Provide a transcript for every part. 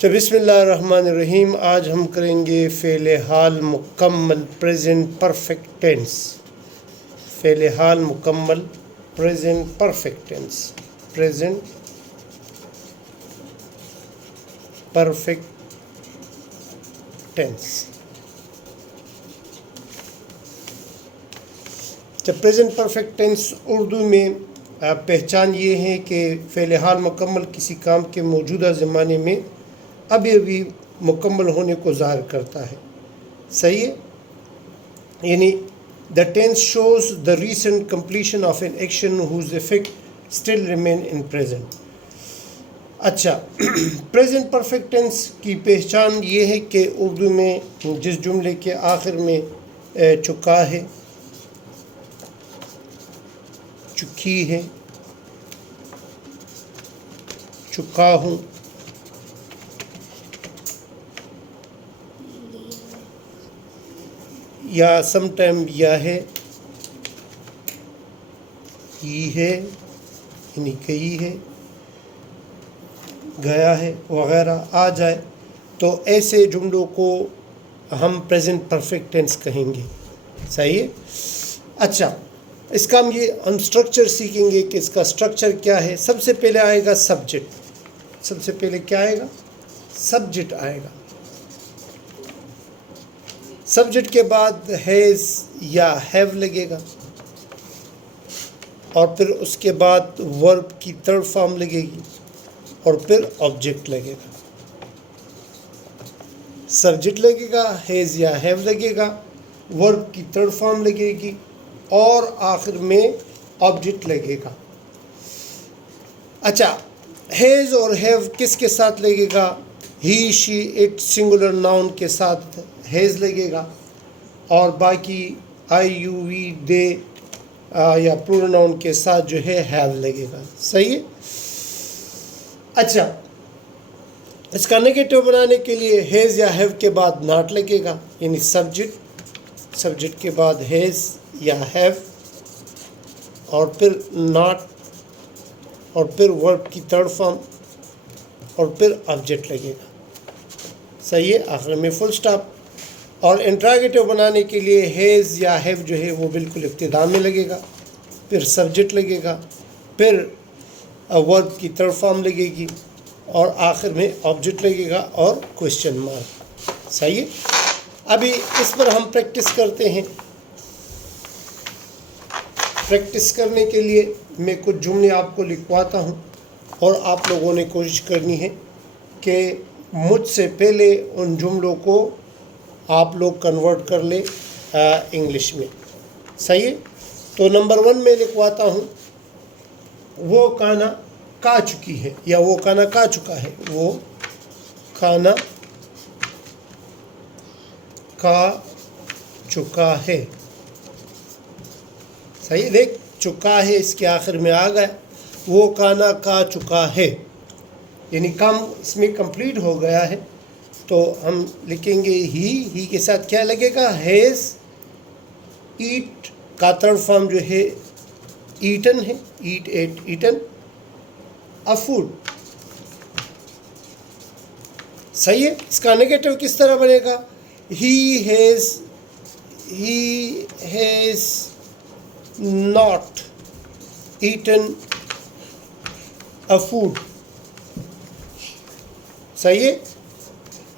تو بسم اللہ الرحمن الرحیم. آج ہم کریں گے فعل حال مکمل پریزنٹ پرفیکٹ ٹینس. فعل حال مکمل present perfect tense. Present perfect tense. جب پریزنٹ پرفیکٹ ٹینس اردو میں پہچان یہ ہے کہ فعل حال مکمل کسی کام کے موجودہ زمانے میں ابھی مکمل ہونے کو ظاہر کرتا ہے. صحیح ہے؟ یعنی the tense shows the recent completion of an action whose effect still remain in present. اچھا پریزنٹ پرفیکٹ ٹینس کی پہچان یہ ہے کہ اردو میں جس جملے کے آخر میں چکا ہے، چکی ہے، چکا ہوں، یا سم ٹائم یا ہے، ہی ہے یعنی گئی ہے، گیا ہے وغیرہ آ جائے تو ایسے جملوں کو ہم پریزنٹ پرفیکٹ ٹینس کہیں گے. صحیح ہے؟ اچھا اس کا ہم یہ ہم اسٹرکچر سیکھیں گے کہ اس کا اسٹرکچر کیا ہے. سب سے پہلے آئے گا سبجیکٹ. سب سے پہلے کیا آئے گا؟ سبجیکٹ آئے گا. سبجیکٹ کے بعد ہیز یا ہیو لگے گا، اور پھر اس کے بعد ورب کی تھرڈ فارم لگے گی، اور پھر آبجیکٹ لگے گا. سبجیکٹ لگے گا، ہیز یا ہیو لگے گا، ورب کی تھرڈ فارم لگے گی، اور آخر میں آبجیکٹ لگے گا. اچھا ہیز اور ہیو کس کے ساتھ لگے گا؟ ہی، شی، اٹ سنگولر ناؤن کے ساتھ ہیز لگے گا، اور باقی آئی، یو، وی، دے یا پلورل ناؤن کے ساتھ جو ہے ہیو لگے گا. صحیح ہے؟ اچھا اس کا نگیٹو بنانے کے لیے ہیز یا ہیو کے بعد ناٹ لگے گا، یعنی سبجیکٹ کے بعد ہیز یا ہیو، اور پھر ناٹ، اور پھر ورب کی تھرڈ فارم، اور پھر آبجیکٹ لگے گا. صحیح ہے؟ آخر میں فل سٹاپ. اور انٹراگیٹو بنانے کے لیے ہیز یا ہیو جو ہے وہ بالکل ابتدا میں لگے گا، پھر سبجیکٹ لگے گا، پھر ورب کی تھرڈ فارم لگے گی، اور آخر میں آبجیکٹ لگے گا اور کوشچن مارک. صحیح ہے؟ ابھی اس پر ہم پریکٹس کرتے ہیں. پریکٹس کرنے کے لیے میں کچھ جملے آپ کو لکھواتا ہوں، اور آپ لوگوں نے کوشش کرنی ہے کہ مجھ سے پہلے ان جملوں کو آپ لوگ کنورٹ کر لیں انگلش میں. صحیح ہے؟ تو نمبر 1 میں لکھواتا ہوں، وہ کھانا کھا چکی ہے، یا وہ کھانا کھا چکا ہے. وہ کھانا کھا چکا ہے. صحیح، دیکھ چکا ہے اس کے آخر میں آ گیا. وہ کھانا کھا چکا ہے، یعنی کام اس میں کمپلیٹ ہو گیا ہے. تو ہم لکھیں گے ہی کے ساتھ کیا لگے گا؟ ہیز. ایٹ کا تھرڈ فارم جو ہے ایٹن ہے، eat, eat, eaten. A food. صحیح ہے؟ اس کا نیگیٹو کس طرح بنے گا؟ He has not eaten a food. صحیح ہے؟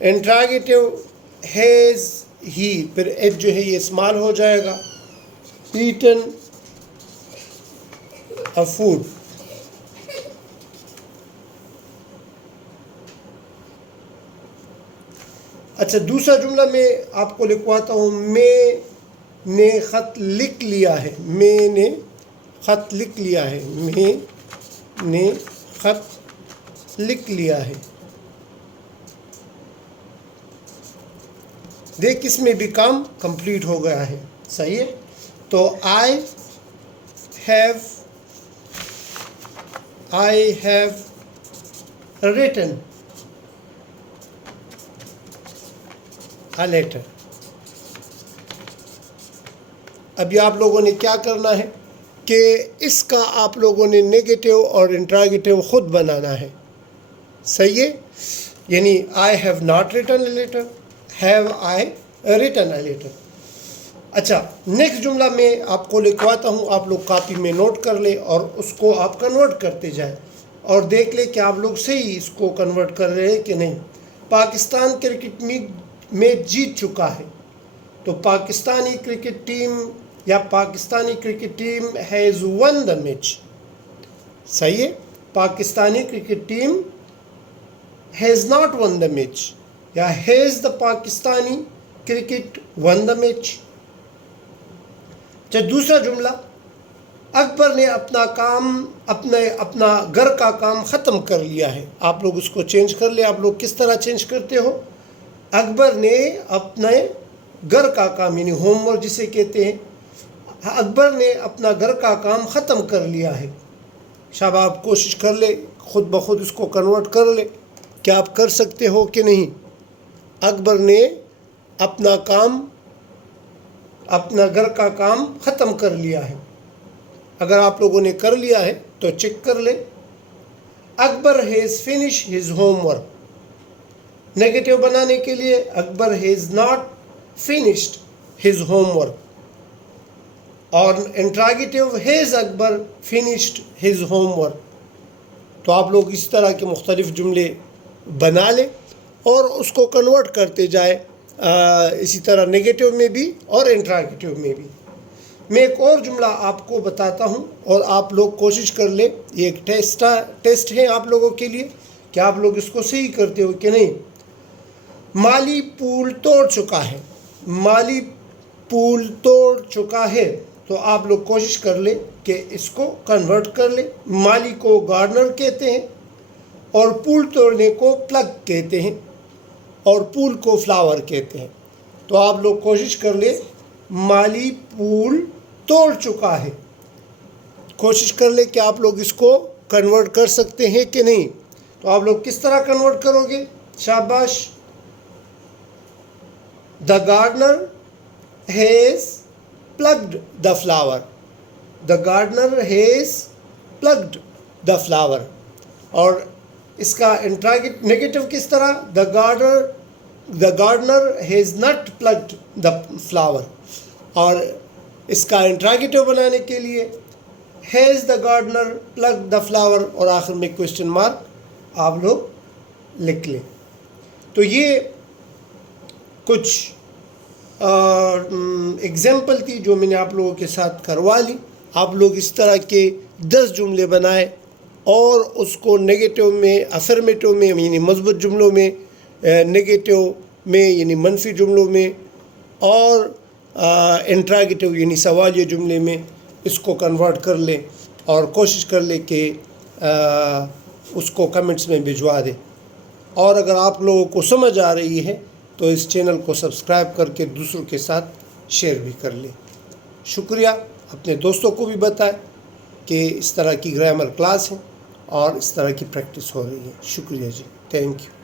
انٹراگیٹو ہیز ہی، پھر ایٹ جو ہے یہ اسمال ہو جائے گا، eaten a food. اچھا دوسرا جملہ میں آپ کو لکھواتا ہوں، میں نے خط لکھ لیا ہے. میں نے خط لکھ لیا ہے. میں نے خط لکھ لیا ہے. دیکھ اس میں بھی کام کمپلیٹ ہو گیا ہے. صحیح ہے؟ تو I have written a letter. ابھی آپ لوگوں نے کیا کرنا ہے کہ اس کا آپ لوگوں نے نیگیٹو اور انٹراگیٹو خود بنانا ہے. صحیح ہے؟ یعنی I have not written a letter, have I written a letter. اچھا، نیکسٹ جملہ میں آپ کو لکھواتا ہوں، آپ لوگ کاپی میں نوٹ کر لیں اور اس کو آپ کنورٹ کرتے جائیں اور دیکھ لیں کہ آپ لوگ صحیح اس کو کنورٹ کر رہے ہیں کہ نہیں۔ پاکستان کرکٹ میں جیت چکا ہے، تو پاکستانی کرکٹ ٹیم یا Pakistani cricket team has won the match, صحیح ہے۔ Pakistani cricket team has not won the match, یا has the Pakistani cricket won the match. دوسرا جملہ، اکبر نے اپنا گھر کا کام ختم کر لیا ہے۔ آپ لوگ اس کو چینج کر لیں۔ آپ لوگ کس طرح چینج کرتے ہو؟ اکبر نے اپنے گھر کا کام، یعنی ہوم ورک جسے کہتے ہیں، اکبر نے اپنا گھر کا کام ختم کر لیا ہے۔ شاباش، آپ کوشش کر لیں، خود بخود اس کو کنورٹ کر لیں کہ آپ کر سکتے ہو کہ نہیں۔ اکبر نے اپنا گھر کا کام ختم کر لیا ہے۔ اگر آپ لوگوں نے کر لیا ہے تو چیک کر لیں۔ Akbar has finish his homework, negative بنانے کے لیے Akbar has not finished his homework, اور interrogative has Akbar finished his homework. تو آپ لوگ اس طرح کے مختلف جملے بنا لیں اور اس کو کنورٹ کرتے جائیں، اسی طرح نیگیٹو میں بھی اور انٹراگیٹو میں بھی۔ میں ایک اور جملہ آپ کو بتاتا ہوں اور آپ لوگ کوشش کر لیں، یہ ایک ٹیسٹ ہے آپ لوگوں کے لیے کہ آپ لوگ اس کو صحیح کرتے ہو کہ نہیں۔ مالی پول توڑ چکا ہے، مالی پول توڑ چکا ہے، تو آپ لوگ کوشش کر لیں کہ اس کو کنورٹ کر لیں۔ مالی کو گارڈنر کہتے ہیں اور پول توڑنے کو پلگ کہتے ہیں اور پول کو فلاور کہتے ہیں۔ تو آپ لوگ کوشش کر لیں، مالی پول توڑ چکا ہے، کوشش کر لیں کہ آپ لوگ اس کو کنورٹ کر سکتے ہیں کہ نہیں۔ تو آپ لوگ کس طرح کنورٹ کرو گے؟ شاباش۔ The gardener has plucked the flower, the gardener has plucked the flower. اور اس کا نیگیٹو کس طرح؟ The gardener has not plucked the flower. اور اس کا انٹراگیٹو بنانے کے لیے has the gardener pluck the flower, اور آخر میں کوشچن مارک آپ لوگ لکھ لیں۔ تو یہ کچھ ایگزامپل تھی جو میں نے آپ لوگوں کے ساتھ کروا لی۔ آپ لوگ اس طرح کے 10 جملے بنائیں اور اس کو نیگیٹو میں، افرمیٹو میں یعنی مثبت جملوں میں، نیگیٹو میں یعنی منفی جملوں میں، اور انٹراگیٹو یعنی سوالیہ جملے میں اس کو کنورٹ کر لیں اور کوشش کر لیں کہ اس کو کمنٹس میں بھجوا دیں۔ اور اگر آپ لوگوں کو سمجھ آ رہی ہے تو اس چینل کو سبسکرائب کر کے دوسروں کے ساتھ شیئر بھی کر لیں۔ شکریہ۔ اپنے دوستوں کو بھی بتائیں کہ اس طرح کی گرامر کلاس ہے اور اس طرح کی پریکٹس ہو رہی ہے۔ شکریہ جی، تھینک یو۔